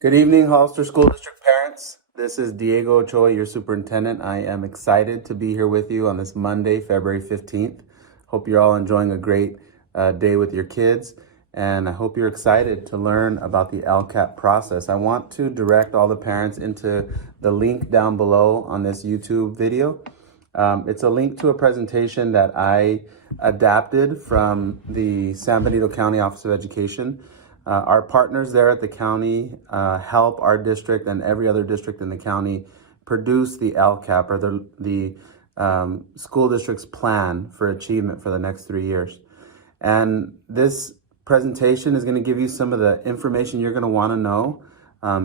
Good evening, Hollister School District parents. This is Diego Ochoa, your superintendent. I am excited to be here with you on this Monday, February 15th. Hope you're all enjoying a great day with your kids, and I hope you're excited to learn about the LCAP process. I want to direct all the parents into the link down below on this YouTube video. It's a link to a presentation that I adapted from the San Benito County Office of Education. Our partners there at the county help our district and every other district in the county produce the LCAP, or the school district's plan for achievement for the next 3 years. And this presentation is going to give you some of the information you're going to want to know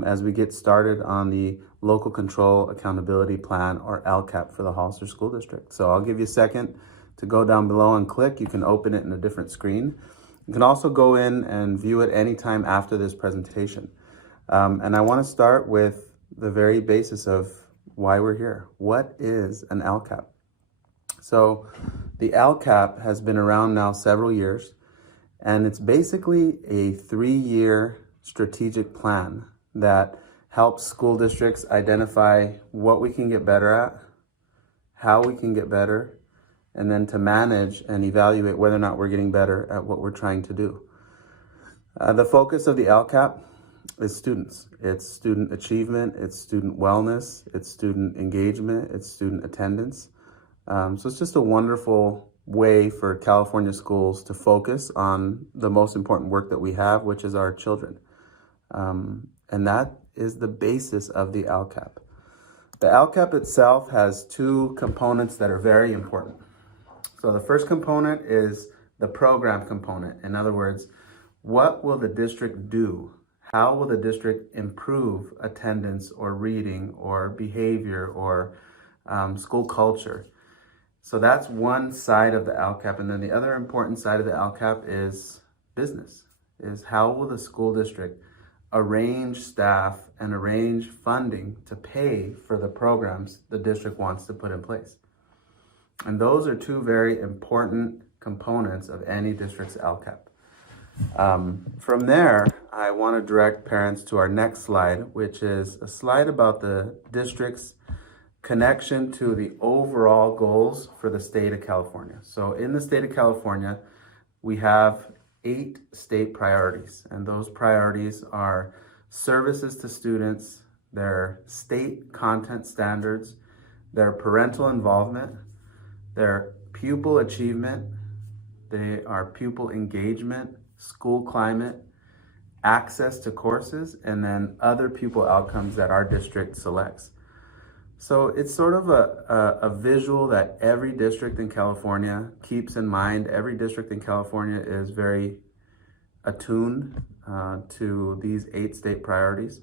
as we get started on the Local Control Accountability Plan, or LCAP, for the Hollister School District. So I'll give you a second to go down below and click. You can open it in a different screen. You can also go in and view it anytime after this presentation. And I want to start with the very basis of why we're here. What is an LCAP? So the LCAP has been around now several years, and it's basically a 3-year strategic plan that helps school districts identify what we can get better at, how we can get better, and then to manage and evaluate whether or not we're getting better at what we're trying to do. The focus of the LCAP is students. It's student achievement, it's student wellness, it's student engagement, it's student attendance. So it's just a wonderful way for California schools to focus on the most important work that we have, which is our children. And that is the basis of the LCAP. The LCAP itself has 2 components that are very important. So the first component is the program component. In other words, what will the district do? How will the district improve attendance or reading or behavior or school culture? So that's one side of the LCAP. And then the other important side of the LCAP is business, is how will the school district arrange staff and arrange funding to pay for the programs the district wants to put in place. And those are 2 very important components of any district's LCAP. From there, I want to direct parents to our next slide, which is a slide about the district's connection to the overall goals for the state of California. So in the state of California, we have 8 state priorities, and those priorities are services to students, their state content standards, their parental involvement, their pupil achievement, they are pupil engagement, school climate, access to courses, and then other pupil outcomes that our district selects. So it's sort of a visual that every district in California keeps in mind. Every district in California is very attuned to these 8 state priorities.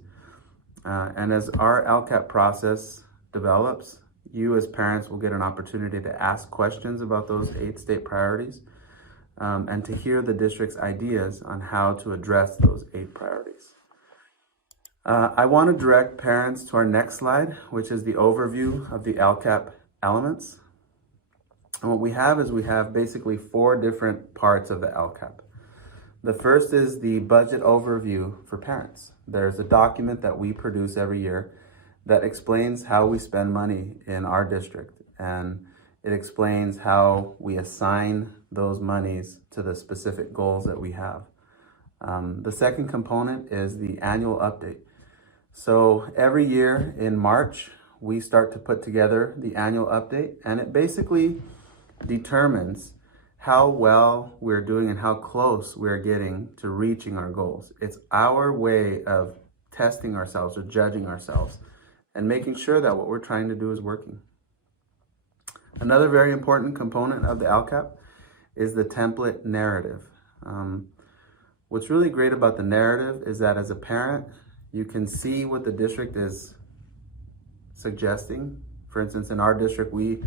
And as our LCAP process develops, you as parents will get an opportunity to ask questions about those 8 state priorities and to hear the district's ideas on how to address those 8 priorities. I want to direct parents to our next slide, which is the overview of the LCAP elements. And what we have is basically 4 different parts of the LCAP. The first is the budget overview for parents. There's a document that we produce every year that explains how we spend money in our district, and it explains how we assign those monies to the specific goals that we have. The second component is the annual update. So every year in March, we start to put together the annual update, and it basically determines how well we're doing and how close we're getting to reaching our goals. It's our way of testing ourselves or judging ourselves and making sure that what we're trying to do is working. Another very important component of the LCAP is the template narrative. What's really great about the narrative is that as a parent, you can see what the district is suggesting. For instance, in our district, we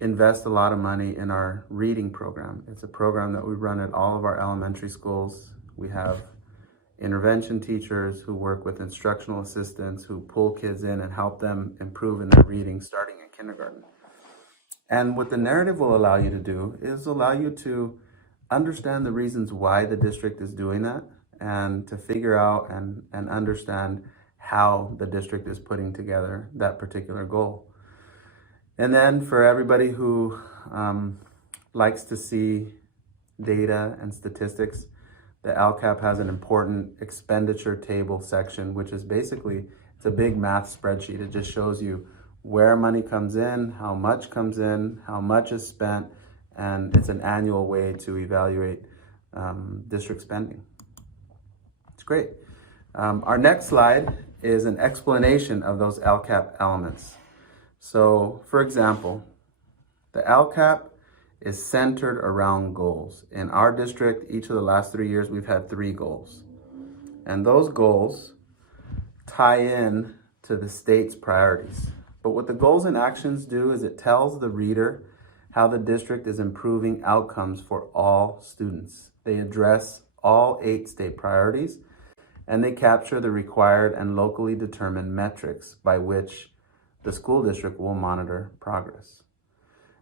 invest a lot of money in our reading program. It's a program that we run at all of our elementary schools. We have intervention teachers who work with instructional assistants who pull kids in and help them improve in their reading starting in kindergarten. And what the narrative will allow you to do is allow you to understand the reasons why the district is doing that and to figure out and understand how the district is putting together that particular goal. And then for everybody who likes to see data and statistics, the LCAP has an important expenditure table section, which is basically, it's a big math spreadsheet. It just shows you where money comes in, how much comes in, how much is spent, and it's an annual way to evaluate district spending. It's great. Our next slide is an explanation of those LCAP elements. So, for example, the LCAP is centered around goals. In our district, each of the last 3 years, we've had 3 goals. And those goals tie in to the state's priorities. But what the goals and actions do is it tells the reader how the district is improving outcomes for all students. They address all 8 state priorities, and they capture the required and locally determined metrics by which the school district will monitor progress.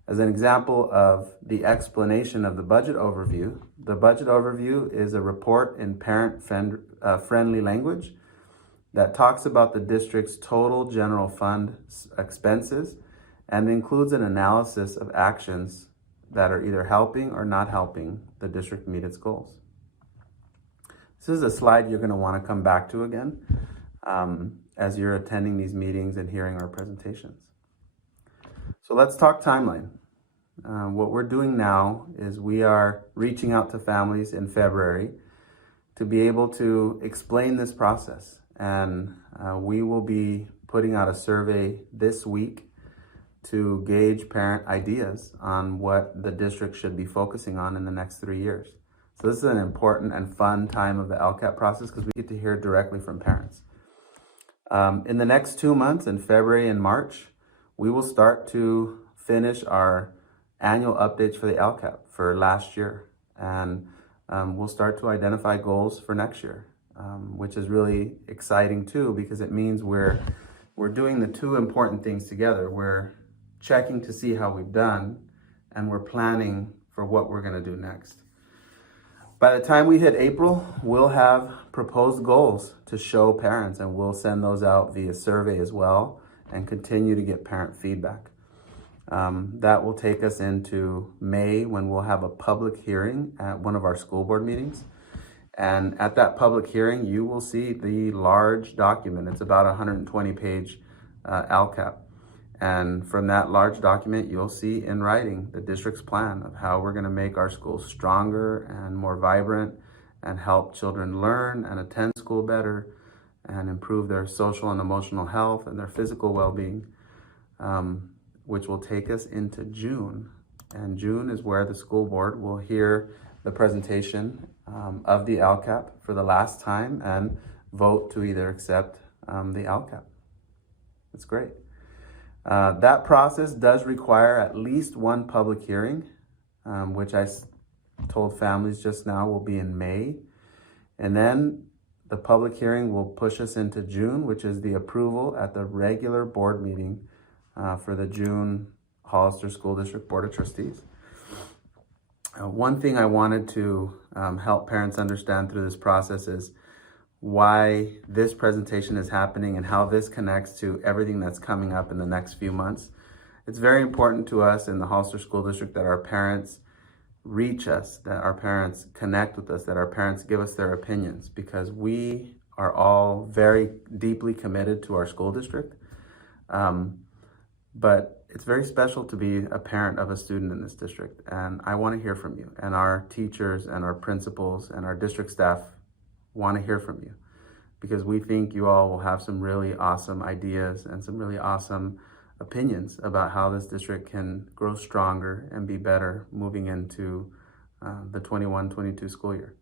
As an example of the explanation of the budget overview, the budget overview is a report in parent-friendly language that talks about the district's total general fund expenses and includes an analysis of actions that are either helping or not helping the district meet its goals. This is a slide you're going to want to come back to again as you're attending these meetings and hearing our presentations. So let's talk timeline. What we're doing now is we are reaching out to families in February to be able to explain this process. And we will be putting out a survey this week to gauge parent ideas on what the district should be focusing on in the next 3 years. So this is an important and fun time of the LCAP process because we get to hear directly from parents. In the next 2 months, in February and March, we will start to finish our annual updates for the LCAP for last year. And we'll start to identify goals for next year, which is really exciting too, because it means we're doing the 2 important things together. We're checking to see how we've done, and we're planning for what we're going to do next. By the time we hit April, we'll have proposed goals to show parents, and we'll send those out via survey as well and continue to get parent feedback. That will take us into May, when we'll have a public hearing at one of our school board meetings. And at that public hearing, you will see the large document. It's about a 120-page LCAP. And from that large document, you'll see in writing the district's plan of how we're going to make our schools stronger and more vibrant and help children learn and attend school better and improve their social and emotional health and their physical well-being, which will take us into June. And June is where the school board will hear the presentation of the LCAP for the last time and vote to either accept the LCAP. That's great. That process does require at least 1 public hearing, which I told families just now will be in May. And then the public hearing will push us into June, which is the approval at the regular board meeting for the June Hollister School District Board of Trustees. One thing I wanted to help parents understand through this process is why this presentation is happening and how this connects to everything that's coming up in the next few months. It's very important to us in the Hollister School District that our parents reach us, that our parents connect with us, that our parents give us their opinions, because we are all very deeply committed to our school district. But it's very special to be a parent of a student in this district, and I want to hear from you. And our teachers and our principals and our district staff want to hear from you, because we think you all will have some really awesome ideas and some really awesome opinions about how this district can grow stronger and be better moving into the 21-22 school year.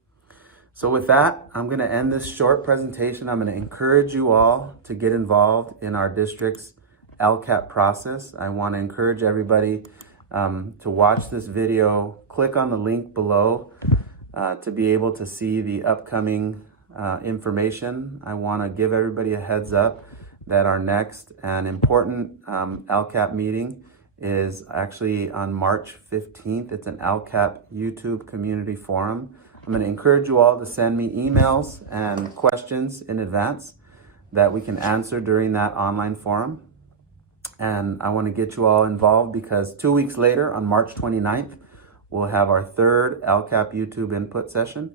So with that, I'm going to end this short presentation. I'm going to encourage you all to get involved in our district's LCAP process. I want to encourage everybody to watch this video. Click on the link below to be able to see the upcoming information. I want to give everybody a heads up that our next and important LCAP meeting is actually on March 15th. It's an LCAP YouTube community forum. I'm going to encourage you all to send me emails and questions in advance that we can answer during that online forum. And I want to get you all involved because 2 weeks later, on March 29th, we'll have our third LCAP YouTube input session.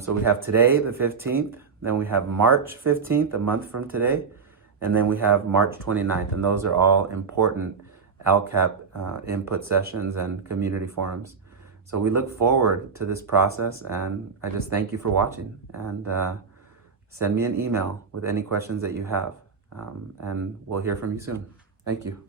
So we have today, the 15th, then we have March 15th, a month from today, and then we have March 29th. And those are all important LCAP input sessions and community forums. So we look forward to this process, and I just thank you for watching. And send me an email with any questions that you have, and we'll hear from you soon. Thank you.